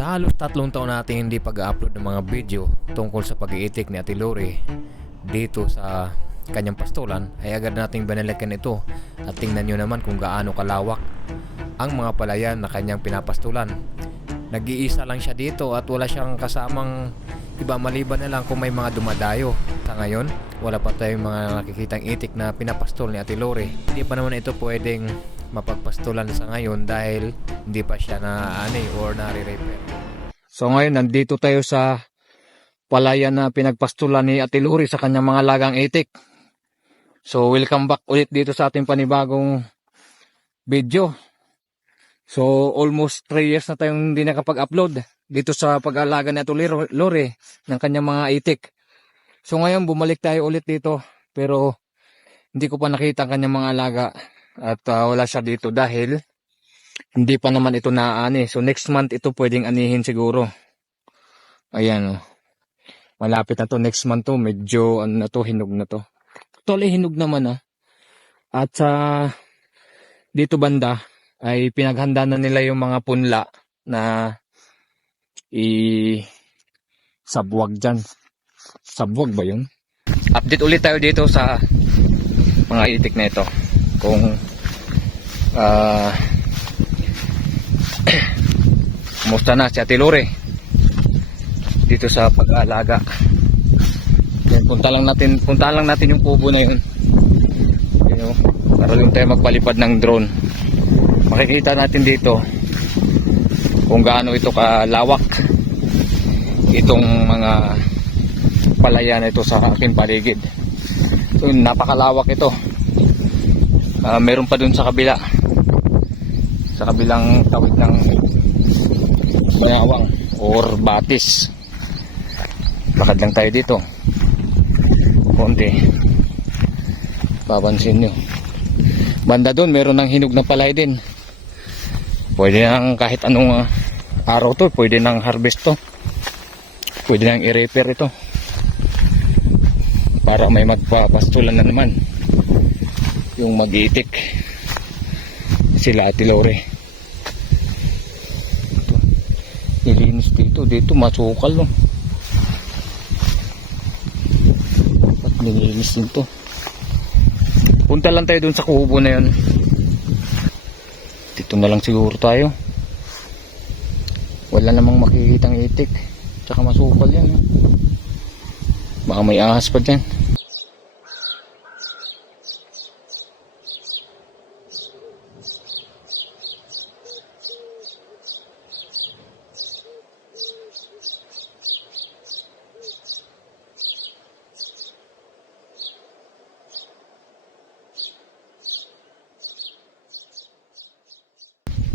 Sa halos tatlong taon natin hindi pag-upload ng mga video tungkol sa pag-iitik ni Ate Lori dito sa kanyang pastulan ay agad nating binalikan ito at tingnan nyo naman kung gaano kalawak ang mga palayan na kanyang pinapastulan. Nag-iisa lang siya dito at wala siyang kasamang iba maliban na lang kung may mga dumadayo. Sa ngayon, wala pa tayong mga nakikitang itik na pinapastol ni Ate Lori. Hindi pa naman ito pwedeng mapagpastulan sa ngayon dahil hindi pa siya na ani or nare-repair. So ngayon, nandito tayo sa palayan na pinagpastulan ni Ate Lori sa kanyang mga lagang itik. So welcome back ulit dito sa ating panibagong video. So almost 3 years na tayong hindi nakapag-upload dito sa pag-alaga ni Ate Lori ng kanyang mga itik. So ngayon bumalik tayo ulit dito pero hindi ko pa nakita ang kanyang mga alaga at ah, wala siya dito dahil hindi pa naman ito naaani. So next month ito pwedeng anihin siguro. Ayan oh. Malapit na to next month to medyo ano na to hinog na to. Totally hinog naman ah. At sa dito banda ay pinaghanda na nila yung mga punla na i sabwag dyan. Sabwag ba yun? Update ulit tayo dito sa mga itik na ito. Kung ah kumusta na si Ate Lore dito sa pag-aalaga. Yan, punta lang natin, punta lang natin yung kubo na yun. You know, para lang tayo magpalipad ng drone. Makikita natin dito kung gaano ito kalawak itong mga palaya na ito sa aking paligid. So, napakalawak ito. Ah, meron pa dun sa kabila. Sa kabilang tawid ng Bayawang or Batis. Lakad lang tayo dito. Konti. Papansin nyo. Banda doon, meron ng hinog na palay din. Pwede nang kahit anong ah, araw to, pwede nang harvest to. Pwede nang i-repair ito. Para may magpapastulan na naman. Yung mag-itik. Sila Ate Lore. Ito. Nilinis dito. Dito masukal no. At nilinis din to. Punta lang tayo dun sa kubo na yun. Dito na lang siguro tayo. Wala namang makikitang itik. Tsaka masukal yan. no? Baka may ahas pa dyan.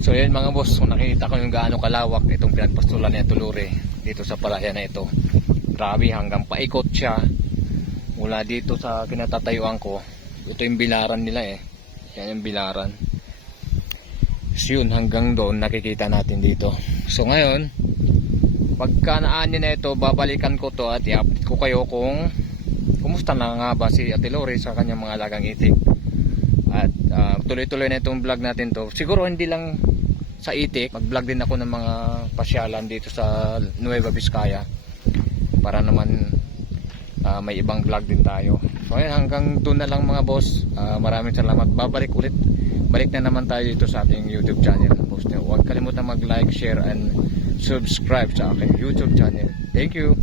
So yun mga boss, kung nakikita ko yung gaano kalawak itong pinagpastulan ni Tulure dito sa palaya na ito. Grabe hanggang paikot siya mula dito sa kinatatayuan ko. Ito yung bilaran nila eh. Yan yung bilaran. So yun hanggang doon nakikita natin dito. So ngayon, pagka naani na ito, babalikan ko to at i-update ko kayo kung kumusta na nga ba si Ate Lore sa kanyang mga lagang itik. At ah, tuloy-tuloy na itong vlog natin to. Siguro hindi lang sa itik, mag-vlog din ako ng mga pasyalan dito sa Nueva Vizcaya para naman ah, may ibang vlog din tayo. So ayun, hanggang doon na lang mga boss. Ah, maraming salamat. Babalik ulit. Balik na naman tayo dito sa ating YouTube channel. Boss, huwag kalimutan mag-like, share, and subscribe sa aking YouTube channel. Thank you!